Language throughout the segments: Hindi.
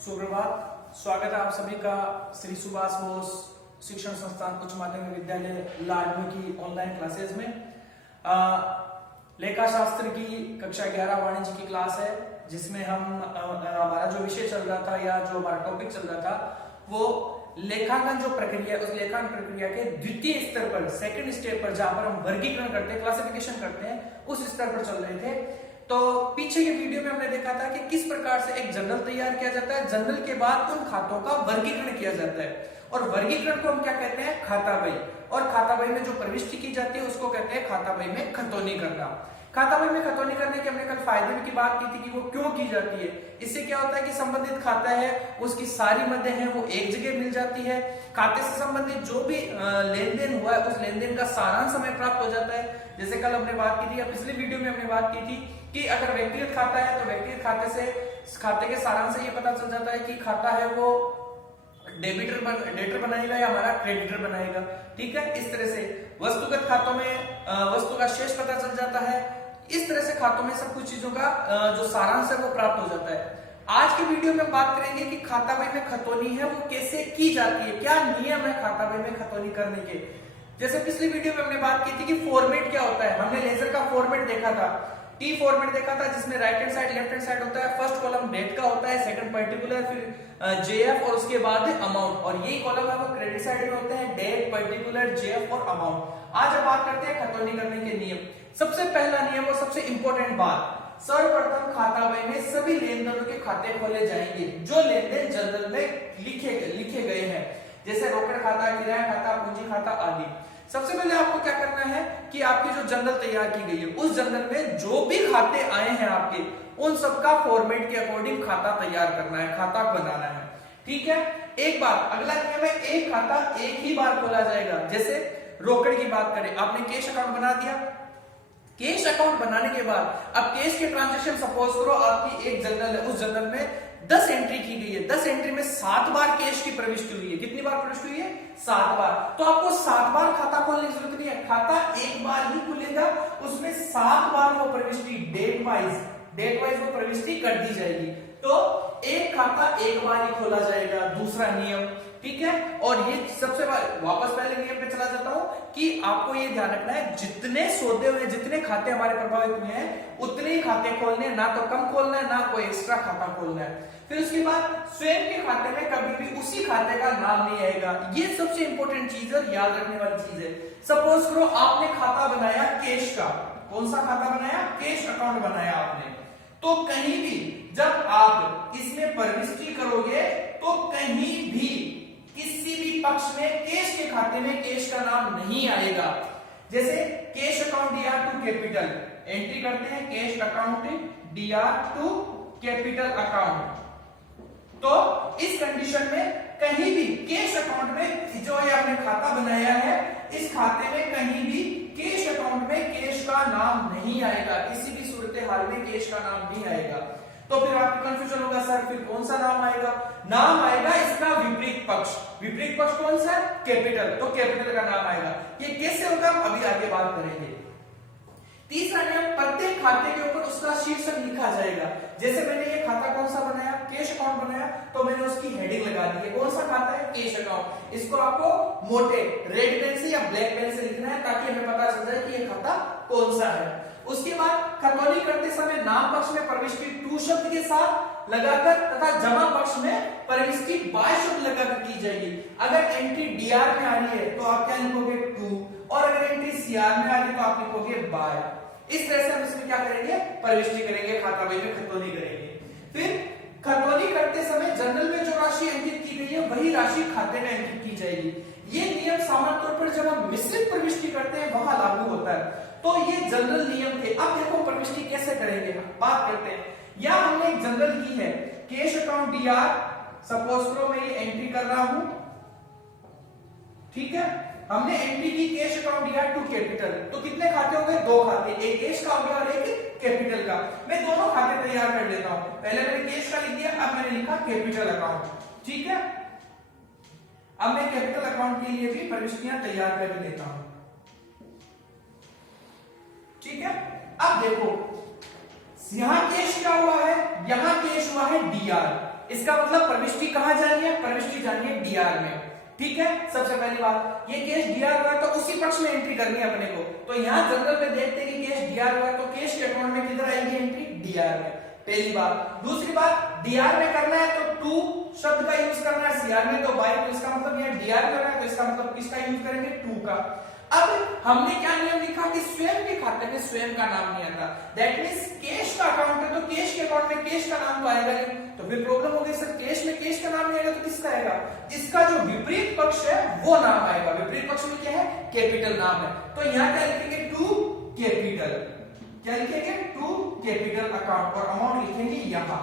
सुप्रभात। स्वागत है आप सभी का श्री सुभाष बोस शिक्षण संस्थान उच्च माध्यमिक विद्यालय लाडनू की ऑनलाइन क्लासेस में। लेखा शास्त्र की कक्षा 11 वाणिज्य की क्लास है, जिसमें हम हमारा जो विषय चल रहा था या जो हमारा टॉपिक चल रहा था वो लेखांकन जो प्रक्रिया है, उस लेखांकन प्रक्रिया के द्वितीय स्तर पर, सेकंड स्टेप पर, जहां पर हम वर्गीकरण करते हैं, क्लासिफिकेशन करते हैं, उस स्तर पर चल रहे थे। तो पीछे के वीडियो में हमने देखा था कि किस प्रकार से एक जनरल तैयार किया जाता है, जनरल के बाद उन खातों का वर्गीकरण किया जाता है, और वर्गीकरण को हम क्या कहते हैं, खाता बही। और खाता बही में जो प्रविष्टि की जाती है उसको कहते हैं खाता बही में खतौनी करना। खाता बही में खतौनी करने के हमने कल फायदे की बात की थी कि वो क्यों की जाती है। इससे क्या होता है कि संबंधित खाता है उसकी सारी मदें हैं वो एक जगह मिल जाती है। खाते से संबंधित जो भी लेन देन हुआ है उस लेन देन का सारांश हमें प्राप्त हो जाता है। जैसे कल हमने बात की थी या पिछले वीडियो में हमने बात की थी कि अगर व्यक्तिगत खाता है तो व्यक्तिगत खाते के सारांश से ये पता चल जाता है कि खाता है वो डेटर बनाएगा या हमारा क्रेडिटर बनाएगा। ठीक है, इस तरह से वस्तुगत खातों में वस्तु का शेष पता चल जाता है। इस तरह से खातों में सब कुछ चीजों का जो सारांश है वो प्राप्त हो जाता है। आज के वीडियो में बात करेंगे कि खाता बही में खतौनी है वो कैसे की जाती है, क्या नियम है खाता बही में खतौनी करने के। जैसे पिछली वीडियो में हमने बात की थी कि फॉर्मेट क्या होता है, हमने लेजर का फॉर्मेट देखा था, टी फॉर्मेट देखा था, जिसमें right hand side left hand side होता है। फर्स्ट कॉलम डेट का होता है, सेकंड पर्टिकुलर, फिर जेएफ और उसके बाद अमाउंट, और यही कॉलम है वो क्रेडिट साइड में होते हैं, डेट, पर्टिकुलर, जेएफ और अमाउंट। आज हम बात करते हैं खतौनी करने के नियम। सबसे पहला नियम और सबसे इंपॉर्टेंट बात, सर्वप्रथम खाता बही में सभी लेनदेनों के खाते खोले जाएंगे जो लेन देन जनरल में लिखे गए हैं, जैसे रोकड़ खाता, किराया खाता, पूंजी खाता आदि। सबसे पहले आपको क्या करना है कि आपकी जो जनरल तैयार की गई है उस जनरल में जो भी खाते आए हैं आपके, उन सबका फॉर्मेट के अकॉर्डिंग खाता तैयार करना है, खाता बनाना है। ठीक है, एक बात, अगला नियम है एक खाता एक ही बार खोला जाएगा। जैसे रोकड़ की बात करें, आपने कैश अकाउंट बना दिया, कैश अकाउंट बनाने के बाद अब कैश के ट्रांजेक्शन सपोज करो आपकी एक जनरल है, उस जनरल में 10 एंट्री की गई है, 10 एंट्री में 7 बार कैश की प्रविष्टि हुई है। कितनी बार प्रविष्टि हुई है? 7 बार। तो आपको 7 बार खाता खोलने की जरूरत नहीं है, खाता एक बार ही खुलेगा, उसमें 7 बार वो प्रविष्टि डेट वाइज वो प्रविष्टि कर दी जाएगी। तो एक खाता एक बार ही खोला जाएगा, दूसरा नियम। ठीक है, और ये सबसे वापस पहले नियम पे चला जाता हूं कि आपको ये ध्यान रखना है जितने सौदे हुए, जितने खाते हमारे प्रभावित हुए हैं उतने ही खाते खोलने, ना तो कम खोलना है ना कोई एक्स्ट्रा खाता खोलना है। फिर उसके बाद स्वयं के खाते में कभी भी उसी खाते का नाम नहीं आएगा। ये सबसे इंपॉर्टेंट चीज है, याद रखने वाली चीज है। सपोज करो आपने खाता बनाया कैश का, कौन सा खाता बनाया? कैश अकाउंट बनाया आपने। तो कहीं भी जब आप इसमें प्रविष्टि करोगे तो कहीं भी किसी भी पक्ष में कैश के खाते में कैश का नाम नहीं आएगा। जैसे cash account Dr to capital entry करते हैं, cash account Dr to capital account. तो इस कंडीशन में कहीं भी कैश अकाउंट में जो ये आपने खाता बनाया है, इस खाते में कहीं भी कैश अकाउंट में कैश का नाम नहीं आएगा, किसी भी सूरत हाल में कैश का नाम नहीं आएगा। तो फिर आपको कंफ्यूजन होगा, सर फिर कौन सा नाम आएगा? नाम आएगा इसका विपरीत पक्ष। विपरीत पक्ष कौन सा? कैपिटल। तो कैपिटल का नाम आएगा। ये कैसे होगा अभी आगे बात करेंगे। तीसरा नियम, प्रत्येक खाते के ऊपर उसका शीर्षक लिखा जाएगा। जैसे मैंने ये खाता कौन सा बनाया? कैश अकाउंट बनाया, तो मैंने उसकी हेडिंग लगा दी है, कौन सा खाता है? Cash account. इसको आपको मोटे रेड पेन से या ब्लैक पेन से लिखना है ताकि हमें पता चल जाए कि ये खाता कौन सा है। उसके बाद खतौनी करते समय नाम पक्ष में प्रविष्टि टू शब्द के साथ लगाकर तथा जमा पक्ष में प्रविष्टि बाय शब्द लगाकर की जाएगी। अगर एंट्री डीआर में आ रही है तो आप क्या लिखोगे? टू, और अगर एंट्री सीआर में आ रही है तो आप लिखोगे बाय। इस तरह से हम इसमें क्या करेंगे? प्रविष्टि करेंगे, खाता बही में खतौनी करेंगे। फिर खतौनी करते समय जनरल में जो राशि अंकित की गई है वही राशि खाते में अंकित की जाएगी। ये नियम सामान्य तौर पर जब हम मिश्रित प्रविष्टि करते हैं वहां लागू होता है। तो ये जनरल नियम थे। अब देखो प्रविष्टि कैसे करेंगे, बात करते हैं। या हमने एक जनरल की है, कैश अकाउंट डीआर, सपोज करो मैं ये एंट्री कर रहा हूं। ठीक है, हमने एंट्री की cash account Dr to capital. तो कितने खाते हो गए? 2 खाते, एक कैश का हो गया और एक कैपिटल का। मैं दोनों खाते तैयार कर लेता हूं। पहले मैंने कैश का लिख दिया, अब मैंने लिखा कैपिटल अकाउंट। ठीक है, अब मैं कैपिटल अकाउंट के लिए भी प्रविष्टियां तैयार कर देता हूं। ठीक है, अब देखो यहां कैश क्या हुआ है, यहाँ कैश हुआ है डीआर, इसका मतलब प्रविष्टि कहां जानी है, प्रविष्टि जानी है डीआर में। ठीक है, सबसे पहली बात ये कैश डीआर हुआ तो उसी पक्ष में एंट्री करनी है अपने को। तो यहाँ जनरल में देखते हैं कि कैश डीआर हुआ तो कैश के अकाउंट में किधर आएगी एंट्री, डीआर में, पहली बात। दूसरी बात डीआर में करना है तो टू शब्द का यूज करना है, सीआर में तो बाय, तो इसका मतलब यहाँ डीआर करना है तो इसका मतलब किसका यूज करेंगे, टू का। अब हमने क्या नियम लिखा कि स्वयं के खाते में स्वयं का नाम नहीं आता, दैट मींस कैश का अकाउंट है तो कैश के अकाउंट में कैश का नाम तो आएगा नहीं, तो फिर प्रॉब्लम हो गई सर कैश में कैश का नाम नहीं आएगा तो किसका आएगा, जिसका जो विपरीत पक्ष है वो नाम आएगा। विपरीत पक्ष में क्या है, कैपिटल नाम है, तो यहाँ क्या लिखेंगे, टू कैपिटल, क्या लिखेंगे, टू कैपिटल अकाउंट, और अमाउंट लिखेंगे यहाँ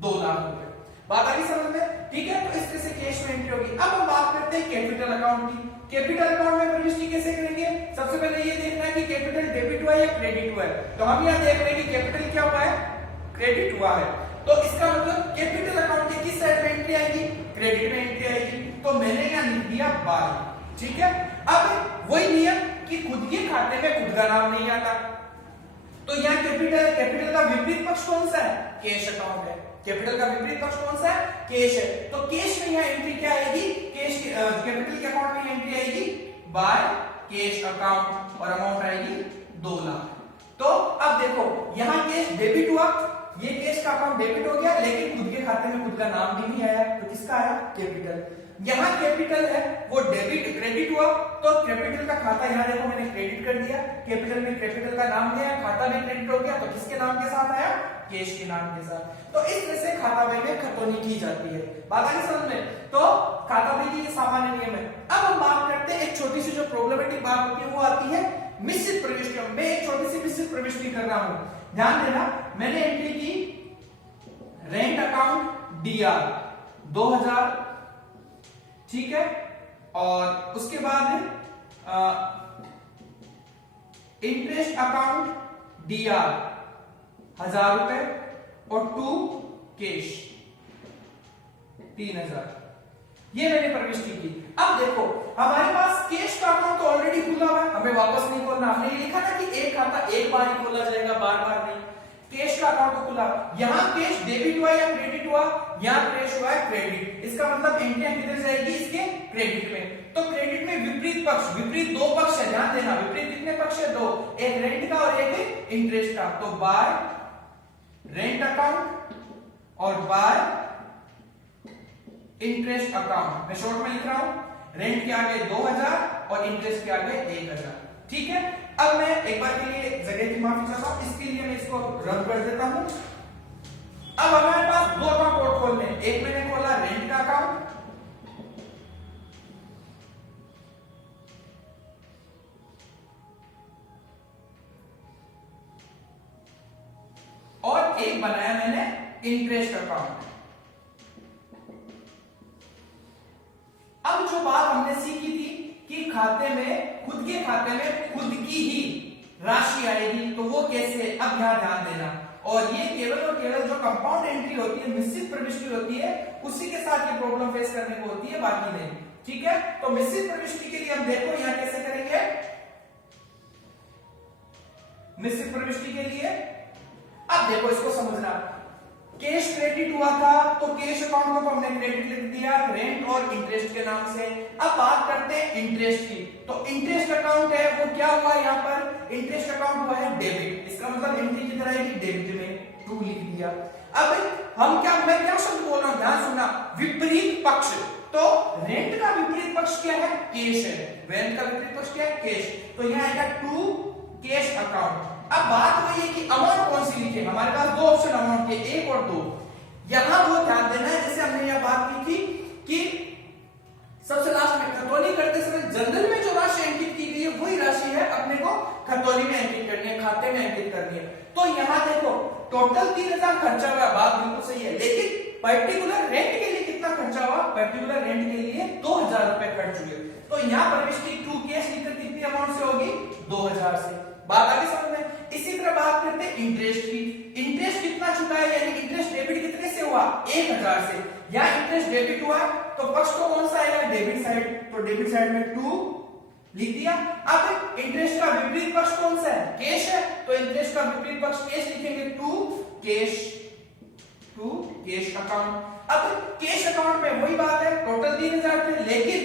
2 लाख रुपए। बात आ गई समझ में, ठीक है। तो इस तरह से कैश में एंट्री होगी। अब हम बात करते हैं कैपिटल अकाउंट की। कैपिटल अकाउंट में प्रविष्टि कैसे करेंगे, सबसे पहले ये देखना है कि कैपिटल डेबिट हुआ है या क्रेडिट हुआ है। तो हम यहाँ देख रहे हैं कि कैपिटल क्या हुआ है, क्रेडिट हुआ है, तो इसका मतलब कैपिटल अकाउंट की किस साइड में एंट्री आएगी, क्रेडिट में एंट्री आएगी। तो मैंने यहाँ लिख दिया बाय, ठीक है। अब वही नियम कि खुद के खाते में खुद का नाम नहीं आता, तो यहाँ कैपिटल का विपरीत पक्ष कौन सा है, कैश अकाउंट है। कैपिटल का विपरीत पक्ष कौन सा है, कैश है, तो कैश में यहाँ एंट्री क्या आएगी, कैश कैपिटल के अकाउंट में एंट्री आएगी बाय कैश अकाउंट, और अमाउंट आएगी 2 लाख। तो अब देखो यहाँ कैश डेबिट हुआ, ये कैश का अकाउंट डेबिट हो गया, लेकिन खुद के खाते में खुद का नाम भी नहीं आया, तो किसका आया, कैपिटल। यहाँ कैपिटल है वो डेबिट क्रेडिट हुआ, तो कैपिटल का खाता यहाँ देखो मैंने क्रेडिट कर दिया, कैपिटल में कैपिटल का नाम दिया, खाता भी क्रेडिट हो गया, तो किसके नाम के साथ आया, कैश के नाम के साथ। तो इस तरह से खाता बही में खतौनी की जाती है। बात आई समझ में, तो खाता बही की सामान्य नियम है। अब हम बात करते हैं एक छोटी सी जो प्रॉब्लमेटिक बात होती है वो आती है मिश्रित प्रविष्टियों में। एक छोटी सी मिश्रित प्रविष्टि कर रहा हूं, ध्यान देना। मैंने एंट्री की रेंट अकाउंट डीआर 2000, ठीक है, और उसके बाद इंटरेस्ट अकाउंट डीआर 1000 रुपए, और टू कैश 3000, ये मैंने प्रविष्टि की। अब देखो हमारे पास कैश का अकाउंट तो ऑलरेडी खुला हुआ है, हमें वापस नहीं खोलना। हमने ये लिखा ना कि एक खाता एक बार ही खोला जाएगा, बार बार नहीं। कैश का अकाउंट तो खुला, यहाँ कैश डेबिट हुआ या क्रेडिट हुआ, यहाँ कैश हुआ है क्रेडिट, इसका मतलब एंट्री किधर जाएगी, इसके क्रेडिट में। तो क्रेडिट में विपरीत पक्ष, विपरीत 2 पक्ष है, ध्यान देना, विपरीत कितने पक्ष है, 2, एक रेंट का और एक इंटरेस्ट का। तो बाय रेंट अकाउंट और बाय इंटरेस्ट अकाउंट, मैं शॉर्ट में लिख रहा हूं, रेंट के आगे 2000 और इंटरेस्ट के आगे 1000, ठीक है। अब मैं एक बार के लिए जगह की माफी चाहता हूं, इसके लिए मैं इसको रद्द कर देता हूं। अब हमारे पास 2 अकाउंट और खोलने, एक मैंने खोला रेंट का अकाउंट, और एक बनाया मैंने इंटरेस्ट अकाउंट। अब जो बात हमने सीखी थी कि खाते में, खुद के खाते में खुद की ही राशि आएगी, तो वो कैसे, अब यहां ध्यान देना। और ये केवल और केवल जो कंपाउंड एंट्री होती है, मिश्रित प्रविष्टि होती है, उसी के साथ ये प्रॉब्लम फेस करने को होती है, बाकी नहीं, ठीक है। तो मिश्रित प्रविष्टि के लिए हम देखो यहां कैसे करेंगे। मिश्रित प्रविष्टि के लिए अब देखो इसको समझना, कैश क्रेडिट हुआ था तो कैश अकाउंट को हमने क्रेडिट लिख दिया रेंट और इंटरेस्ट के नाम से। अब बात करते हैं इंटरेस्ट की, तो इंटरेस्ट अकाउंट है वो क्या हुआ, यहाँ पर इंटरेस्ट अकाउंट हुआ है डेबिट, इसका मतलब एंट्री किधर आएगी, डेबिट में, 2 लिख दिया। अब हम क्या, मैं क्या शब्द बोल रहा हूं, ध्यान सुनना, विपरीत पक्ष। तो रेंट का विपरीत पक्ष क्या है, कैश है, रेंट का विपरीत पक्ष क्या है, कैश, तो यहाँ आएगा टू कैश अकाउंट। अब बात वही है कि अमाउंट कौन सी लिखे, हमारे पास 2 ऑप्शन अमाउंट के, 1 और 2। यहां वो ध्यान देना है जैसे हमने यह बात की थी कि सबसे लास्ट में खतौनी करते समय जनरल में जो राशि अंकित की गई है वही राशि है अपने को खतौनी में अंकित करनी है, खाते में अंकित करनी है। तो यहां देखो टोटल 3000 खर्चा हुआ, बात बिल्कुल सही है, लेकिन पर्टिकुलर रेंट के लिए कितना खर्चा हुआ, पर्टिकुलर रेंट के लिए 2000 रुपए खर्च हुए। तो यहाँ प्रविष्टि टू कैश लिखकर कितनी अमाउंट से होगी, 2000 से। बात आगे समझ में। इसी तरह बात करते हैं इंटरेस्ट की। इंटरेस्ट कितना चुका है, यानी इंटरेस्ट डेबिट कितने से हुआ, 1000 से। यहाँ इंटरेस्ट डेबिट हुआ तो पक्ष तो कौन सा आएगा, डेबिट साइड, तो डेबिट साइड में 2 लिख दिया। अब इंटरेस्ट का विपरीत पक्ष कौन सा है, कैश है, तो इंटरेस्ट का विपरीत पक्ष कैश लिखेंगे, 2 कैश टू कैश अकाउंट। अब कैश अकाउंट में वही बात है, टोटल 3000 थे, लेकिन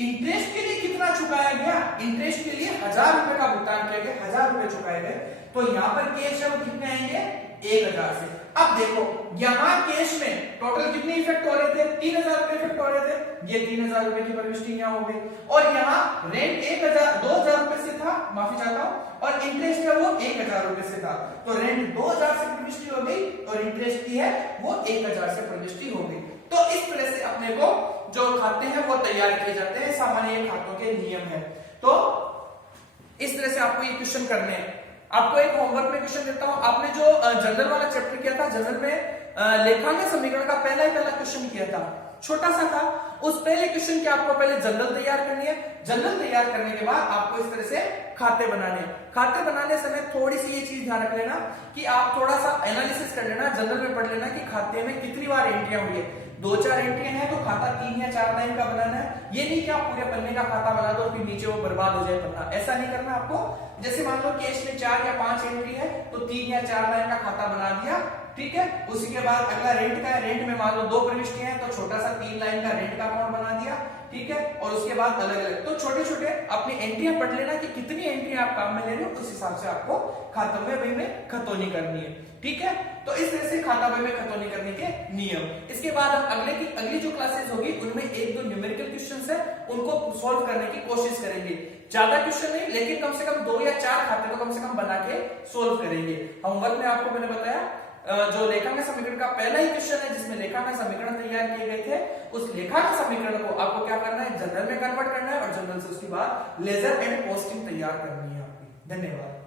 इंटरेस्ट के लिए कितना चुकाया गया, इंटरेस्ट के लिए 1000 रुपए का भुगतान किया गया, 1000 रुपए चुकाए गए। तो यहाँ पर कैश है वो कितने आएंगे, 1000 से। अब देखो यहाँ कैश में टोटल कितने इफेक्ट हो रहे थे, 3000 रुपए इफेक्ट हो रहे थे, ये 3000 रुपए की प्रविष्टि यहाँ हो गई। और यहाँ रेंट 2000 रुपए से था, माफी चाहता हूँ, और इंटरेस्ट है वो 1000 रुपए से था। तो रेंट 2000 से प्रविष्टि हो गई और इंटरेस्ट की है वो 1000 से प्रविष्टि हो गई। तो इस तरह से अपने को जो खाते हैं वो तैयार किए जाते हैं, सामान्य खातों के नियम है। तो इस तरह से आपको ये क्वेश्चन करने हैं। आपको एक होमवर्क में क्वेश्चन देता हूं, आपने जो जनरल वाला चैप्टर किया था, जनरल में लेखांकन समीकरण का पहला क्वेश्चन किया था, छोटा सा था। उस पहले क्वेश्चन की आपको पहले जनरल तैयार करनी है। जनरल तैयार करने के बाद आपको इस तरह से खाते बनाने हैं। खाते बनाने समय थोड़ी सी ये चीज ध्यान रख लेना कि आप थोड़ा सा एनालिसिस कर लेना, जनरल में पढ़ लेना कि खाते में कितनी बार एंट्रियां हुई है। 2-4 एंट्रियां हैं तो खाता 3 या 4 लाइन का बनाना है। ये नहीं कि आप पूरे पन्ने का खाता बना दो फिर नीचे वो बर्बाद हो जाए पन्ना, ऐसा नहीं करना आपको। जैसे मान लो कैश में 4 या 5 एंट्री है तो 3 या 4 लाइन का खाता बना दिया, ठीक है। उसी के बाद अगला रेंट का है, रेंट में मान लो 2 प्रविष्टियां हैं तो छोटा सा 3 लाइन का रेंट का अकाउंट बना दिया, ठीक है। और उसके बाद अलग अलग तो छोटे छोटे अपनी एंट्रियां पढ़ लेना कि कितनी एंट्री आप काम में ले रहे हो, उस हिसाब से आपको खाता बही में खतौनी करनी है, ठीक है। तो इस तरह से खाता बही में खतौनी करने के नियम। इसके बाद हम अगली जो क्लासेस होगी उनमें 1-2 न्यूमेरिकल क्वेश्चंस है, उनको सॉल्व करने की कोशिश करेंगे। ज्यादा क्वेश्चन नहीं, लेकिन कम से कम 2 या 4 खाते तो कम से कम बना के सोल्व करेंगे। होमवर्क में आपको मैंने बताया जो लेखांकन समीकरण का पहला ही क्वेश्चन है जिसमें लेखांकन समीकरण तैयार किए गए थे, उस लेखांकन समीकरण को आपको क्या करना है, जनरल में कन्वर्ट करना है और जनरल से उसके बाद लेजर एंड कॉस्टिंग तैयार करनी है आपकी। धन्यवाद।